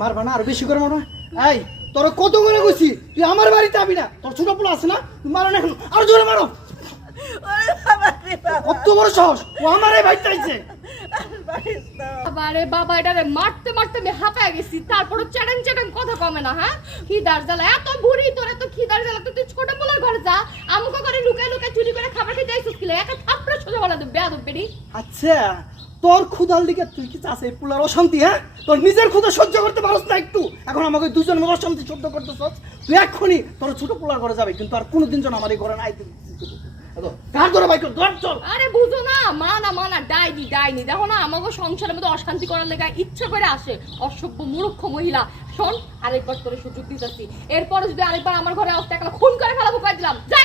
মারবা না আর বেশি করে মারবা এই তোর কত করে কইছি তুই আমার বাড়িতে আবি না তোর ছোট পোলা আছে না তুই মারো না এখন আর জোরে মারো কত বড় সাহস ও আমার এই ভাইটা আইছে বাবারে বাবা এটারে মারতে মারতে আমি হাঁপায় গেছি তারপরে চ্যাটাং চ্যাটাং কথা কমে না হ্যাঁ খিদার জ্বালা এত বুড়ি তোর এত খিদার জ্বালা তুই ছোট পোলার ঘরে যা আমুকে করে লুকায় লুকায় চুরি করে খাবার খেতে আইছিস কিলে একা থাপড়া সোজা বলা দে বেয়াদব বেরি আচ্ছা তোর ক্ষুধার দিকে তুই কি চাস এই পোলার অশান্তি হ্যাঁ তোর নিজের ক্ষুধা সহ্য করতে পারছ না একটু এখন আমাকে দুজন মিলে অশান্তি সহ্য করতেছস তুই এক্ষুনি তোর ছোট পোলার ঘরে যাবে কিন্তু আর কোনোদিন যেন আমার এই ঘরে না আইতে কার ধরে বাইক ধর চল আরে বুঝো না মানা ডাইনি ডাইনি দেখো না আমাকে সংসারের মধ্যে অশান্তি করার লেগে ইচ্ছা করে আসে অসভ্য মূর্খ মহিলা শোন আরেকবার তোরে সুযোগ দিতেছি এরপরে যদি আরেকবার আমার ঘরে আসতে একলা খুন করে ফেলাবো কই দিলাম যা